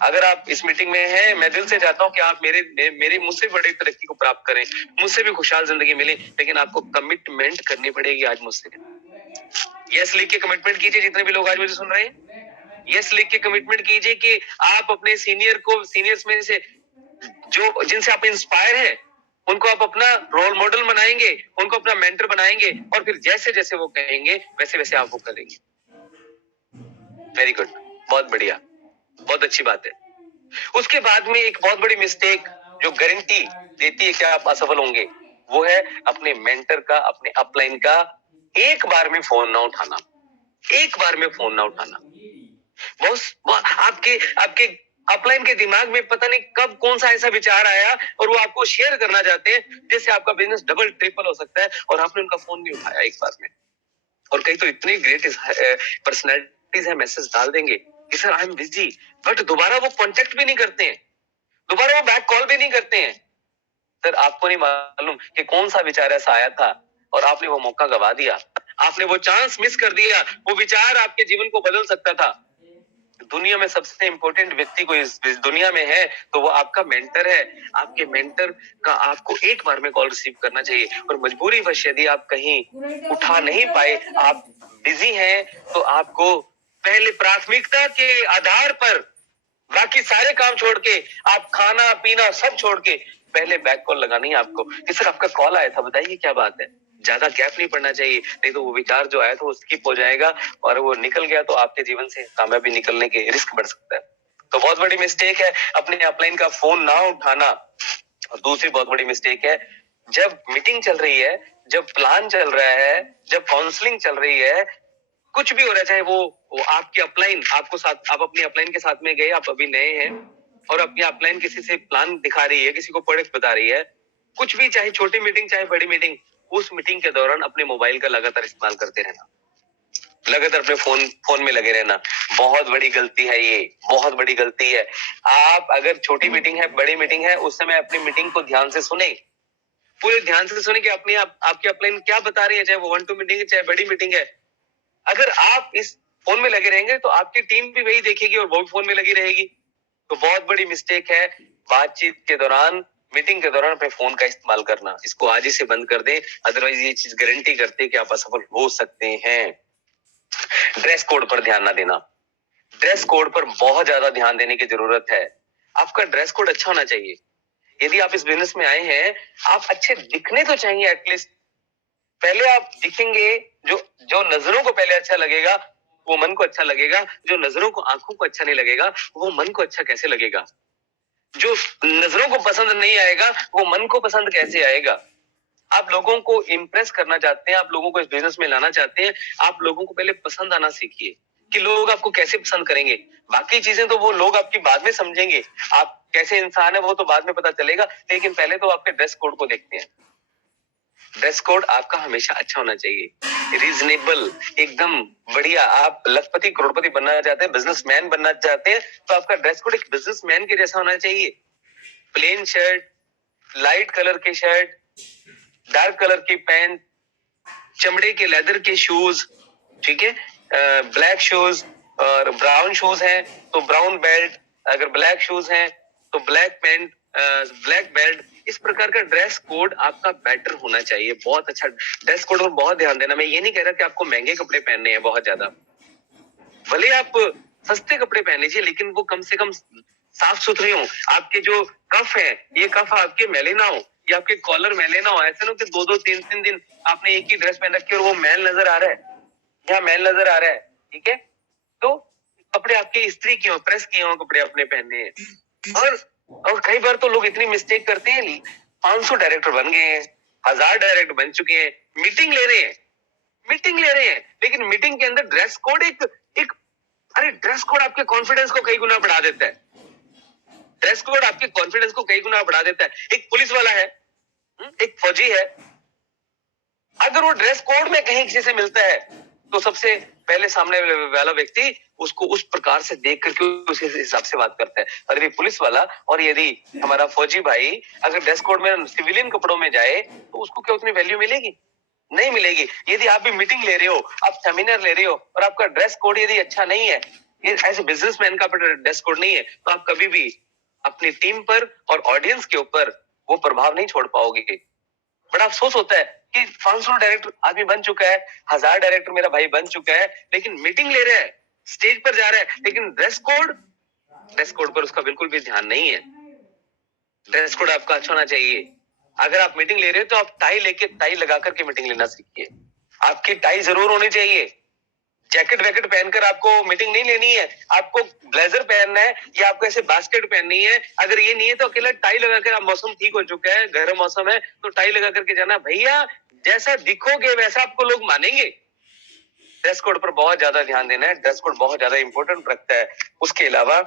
अगर आप इस मीटिंग में हैं, मैं दिल से चाहता हूं कि आप मेरे मुझसे बड़ी तरक्की को प्राप्त करें, मुझसे भी खुशहाल जिंदगी मिले, लेकिन आपको कमिटमेंट करनी पड़ेगी आज मुझसे। यस लिख के कमिटमेंट कीजिए जितने भी लोग आज मुझे सुन रहे हैं। यस लिख के कमिटमेंट कीजिए कि आप अपने सीनियर्स में से जो जिनसे आप इंस्पायर हैं उनको आप अपना रोल मॉडल बनाएंगे, उनको अपना मेंटर बनाएंगे और फिर जैसे जैसे वो कहेंगे वैसे वैसे आप वो करेंगे। वेरी गुड, बहुत बढ़िया, बहुत अच्छी बात है। उसके बाद में एक बहुत बड़ी मिस्टेक जो गारंटी देती है कि आप असफल होंगे, वो है अपने मेंटर का, अपने अपलाइन का एक बार में फोन ना उठाना। एक बार में फोन ना उठाना। बॉस, आपके आपके अपलाइन के दिमाग में पता नहीं कब कौन सा ऐसा विचार आया और वो आपको शेयर करना चाहते हैं जिससे आपका बिजनेस डबल ट्रिपल हो सकता है और आपने उनका फोन नहीं उठाया एक बार में। और कई तो इतनी ग्रेट पर्सनैलिटीज है, मैसेज डाल देंगे कि sir I am busy, but दोबारा वो कांटेक्ट भी नहीं करते हैं, दोबारा वो बैक कॉल भी नहीं करते हैं। सर आपको नहीं मालूम कि कौन सा विचार ऐसा आया था और आपने वो मौका गवा दिया, आपने वो चांस मिस कर दिया। वो विचार आपके जीवन को बदल सकता था। दुनिया में सबसे इंपॉर्टेंट व्यक्ति कोई इस दुनिया में है तो वो आपका मेंटर है। आपके मेंटर का आपको एक बार में कॉल रिसीव करना चाहिए और मजबूरीवश यदि आप कहीं उठा नहीं पाए, आप बिजी हैं, तो आपको पहले प्राथमिकता के आधार पर बाकी सारे काम छोड़ के, आप खाना पीना सब छोड़ के पहले बैक कॉल लगानी है आपको कि सर आपका कॉल आया था, बताइए क्या बात है। ज्यादा गैप नहीं पड़ना चाहिए, नहीं तो वो विचार जो आया था वो स्किप हो जाएगा और वो निकल गया तो आपके जीवन से कामयाबी निकलने के रिस्क बढ़ सकता है। तो बहुत बड़ी मिस्टेक है अपने अपलाइन का फोन ना उठाना। और दूसरी बहुत बड़ी मिस्टेक है, जब मीटिंग चल रही है, जब प्लान चल रहा है, जब काउंसलिंग चल रही है, कुछ भी हो रहा है, चाहे वो आपकी अपलाइन आपको साथ, आप अपनी अपलाइन के साथ में गए, आप अभी नए हैं और अपनी अपलाइन किसी से प्लान दिखा रही है, किसी को प्रोडक्ट बता रही है, कुछ भी, चाहे छोटी मीटिंग चाहे बड़ी मीटिंग, उस मीटिंग के दौरान अपने मोबाइल का लगातार इस्तेमाल करते रहना, लगातार अपने फोन में लगे रहना, बहुत बड़ी गलती है ये, बहुत बड़ी गलती है। आप अगर छोटी मीटिंग है, बड़ी मीटिंग है, उस समय अपनी मीटिंग को ध्यान से सुने, पूरे ध्यान से सुने कि अपनी आपकी अपलाइन क्या बता रही है, चाहे वो 1-2 मीटिंग है चाहे बड़ी मीटिंग है। अगर आप इस फोन में लगे रहेंगे तो आपकी टीम भी वही देखेगी और वो भी फोन में लगी रहेगी। तो बहुत बड़ी मिस्टेक है बातचीत के दौरान, मीटिंग के दौरान अपने फोन का इस्तेमाल करना। इसको आज ही से बंद कर दें, अदरवाइज ये चीज गारंटी करती है कि आप असफल हो सकते हैं। ड्रेस कोड पर ध्यान ना देना। ड्रेस कोड पर बहुत ज्यादा ध्यान देने की जरूरत है। आपका ड्रेस कोड अच्छा होना चाहिए। यदि आप इस बिजनेस में आए हैं, आप अच्छे दिखने तो चाहिए एटलीस्ट। पहले आप दिखेंगे, जो जो नजरों को पहले अच्छा लगेगा वो मन को अच्छा लगेगा, जो नजरों को, आंखों को अच्छा नहीं लगेगा वो मन को अच्छा कैसे लगेगा। जो नजरों को पसंद नहीं आएगा वो मन को पसंद कैसे आएगा। आप लोगों को इम्प्रेस करना चाहते हैं, आप लोगों को इस बिजनेस में लाना चाहते हैं, आप लोगों को पहले पसंद आना सीखिए कि लोग आपको कैसे पसंद करेंगे। बाकी चीजें तो वो लोग आपकी बाद में समझेंगे, आप कैसे इंसान है वो तो बाद में पता चलेगा, लेकिन पहले तो आपके ड्रेस कोड को देखते हैं। ड्रेस कोड आपका हमेशा अच्छा होना चाहिए, रीजनेबल, एकदम बढ़िया। आप लखपति करोड़पति बनना चाहते हैं, बिजनेसमैन बनना चाहते हैं, तो आपका ड्रेस कोड एक बिजनेसमैन के जैसा होना चाहिए। प्लेन शर्ट, लाइट कलर के शर्ट, डार्क कलर की पैंट, चमड़े के लेदर के शूज, ठीक है, ब्लैक शूज, और ब्राउन शूज हैं तो ब्राउन बेल्ट, अगर ब्लैक शूज हैं तो ब्लैक पैंट, ब्लैक बेल्ट। इस प्रकार का ड्रेस कोड आपका बेटर होना चाहिए, बहुत अच्छा ड्रेस कोड पर बहुत ध्यान देना। मैं ये नहीं कह रहा कि आपको महंगे कपड़े पहनने हैं बहुत ज्यादा, भले आप सस्ते कपड़े पहन लीजिए लेकिन वो कम से कम साफ सुथरे हो। आपके जो कफ है, ये कफ आपके मैले ना हो, ये आपके कॉलर मैले ना हो। ऐसे ना कि 2-2 3-3 दिन आपने एक ही ड्रेस पहन रखी है और वो मैल नजर आ रहा है, यहाँ मैल नजर आ रहा है, ठीक है। तो कपड़े आपके इस्त्री किए हो, प्रेस किए हो कपड़े अपने पहनने हैं। और कई बार तो लोग इतनी मिस्टेक करते हैं, 500 डायरेक्टर बन गए हैं, 1000 डायरेक्टर बन चुके हैं, मीटिंग ले रहे हैं, लेकिन मीटिंग के अंदर ड्रेस कोड एक एक अरे ड्रेस कोड आपके कॉन्फिडेंस को कई गुना बढ़ा देता है। ड्रेस कोड आपके कॉन्फिडेंस को कई गुना बढ़ा देता है। एक पुलिस वाला है, एक फौजी है, अगर वो ड्रेस कोड में कहीं किसी से मिलता है तो सबसे पहले सामने वाला व्यक्ति उसको उस प्रकार से देख करके उस हिसाब से बात करता है। और यदि पुलिस वाला और यदि हमारा फौजी भाई अगर ड्रेस कोड में सिविलियन कपड़ों में जाए तो उसको क्या उतनी वैल्यू मिलेगी? नहीं मिलेगी। यदि आप भी मीटिंग ले रहे हो, आप सेमिनार ले रहे हो और आपका ड्रेस कोड यदि अच्छा नहीं है, ऐसे बिजनेसमैन का ड्रेस कोड नहीं है, तो आप कभी भी अपनी टीम पर और ऑडियंस के ऊपर वो प्रभाव नहीं छोड़ पाओगे। बड़ा अफसोस होता है कि 500 डायरेक्टर आदमी बन चुका है, 1000 डायरेक्टर मेरा भाई बन चुका है, लेकिन मीटिंग ले रहा है, स्टेज पर जा रहा है, लेकिन ड्रेस कोड पर उसका बिल्कुल भी ध्यान नहीं है। ड्रेस कोड आपका अच्छा होना चाहिए। अगर आप मीटिंग ले रहे हो तो आप टाई लगा करके मीटिंग लेना सीखिए। आपकी टाई जरूर होनी चाहिए। जैकेट वैकेट पहनकर आपको मीटिंग नहीं लेनी है, आपको ब्लेजर पहनना है या आपको ऐसे बास्केट पहननी है। अगर ये नहीं है तो अकेला टाई लगाकर, आप मौसम ठीक हो चुका है, गर्म मौसम है तो टाई लगा करके जाना। भैया जैसा दिखोगे वैसा आपको लोग मानेंगे। ड्रेस कोड पर बहुत ज्यादा ध्यान देना है। ड्रेस कोड बहुत ज्यादा इंपॉर्टेंट रखता है। उसके अलावा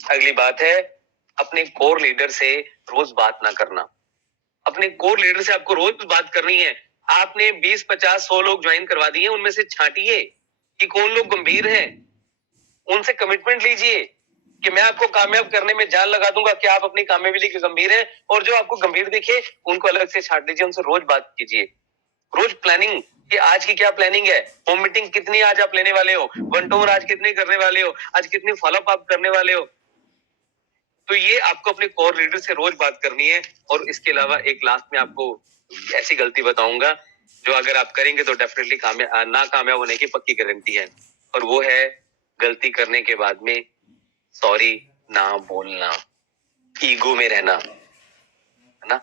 अगली बात है, अपने कोर लीडर से रोज बात ना करना। अपने कोर लीडर से आपको रोज बात करनी है। आपने 20, 50, 100 लोग ज्वाइन करवा दिए, उनमें से छांटिए कि कौन लोग गंभीर हैं। उनसे कमिटमेंट लीजिए कि मैं आपको कामयाब करने में जान लगा दूंगा कि आप अपनी कामयाबी लेके गंभीर हैं। और जो आपको गंभीर दिखे उनको अलग से छांट लीजिए, उनसे रोज बात कीजिए। रोज प्लानिंग कि आज की क्या प्लानिंग है, होम मीटिंग कितनी आज आप लेने वाले हो, वन टू वन आज कितनी करने वाले हो, आज कितनी फॉलोअप आप करने वाले हो। तो ये आपको अपने कोर लीडर से रोज बात करनी है। और इसके अलावा एक लास्ट में आपको ऐसी गलती बताऊंगा जो अगर आप करेंगे तो डेफिनेटली ना कामयाब होने की पक्की गारंटी है। और वो है गलती करने के बाद में सॉरी ना बोलना, ईगो में रहना, है ना,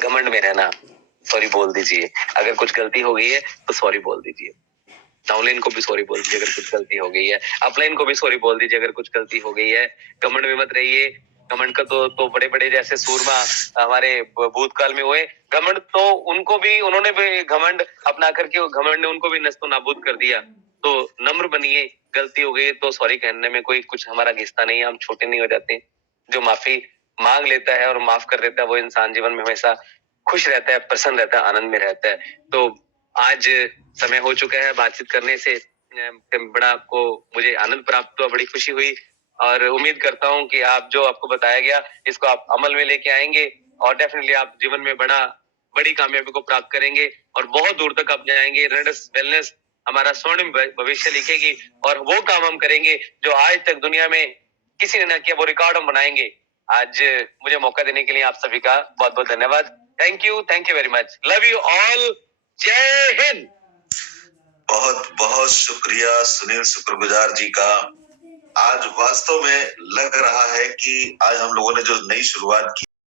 घमंड में रहना। सॉरी बोल दीजिए, अगर कुछ गलती हो गई है तो सॉरी बोल दीजिए। डाउनलाइन को भी सॉरी बोल दीजिए अगर कुछ गलती हो गई है, अपलाइन को भी सॉरी बोल दीजिए अगर कुछ गलती हो गई है। घमंड में मत रहिए। घमंड का तो बड़े बड़े जैसे सूरमा हमारे भूतकाल में हुए। घमंड तो उन्होंने भी घमंड अपना करके, घमंड ने उनको भी नस्तो नाबूद कर दिया। तो नम्र बनिए, गलती हो गई तो सॉरी कहने में कोई कुछ हमारा घिसता नहीं है, हम छोटे नहीं हो जाते। जो माफी मांग लेता है और माफ कर देता है वो इंसान जीवन में हमेशा खुश रहता है, प्रसन्न रहता है, आनंद में रहता है। तो आज समय हो चुका है बातचीत करने से, बड़ा आपको मुझे आनंद प्राप्त हुआ, बड़ी खुशी हुई। और उम्मीद करता हूं कि आप जो आपको बताया गया इसको आप अमल में लेके आएंगे और डेफिनेटली आप जीवन में बड़ी कामयाबी को प्राप्त करेंगे और बहुत दूर तक आप जाएंगे। रेडिस वेलनेस हमारा स्वर्णिम भविष्य लिखेगी और वो काम हम करेंगे जो आज तक दुनिया में किसी ने ना किया, वो रिकॉर्ड हम बनाएंगे। आज मुझे मौका देने के लिए आप सभी का बहुत बहुत धन्यवाद। Thank you very much, love you all, जय हिंद। बहुत बहुत शुक्रिया सुनील शुक्रगुजार जी का। आज वास्तव में लग रहा है कि आज हम लोगों ने जो नई शुरुआत की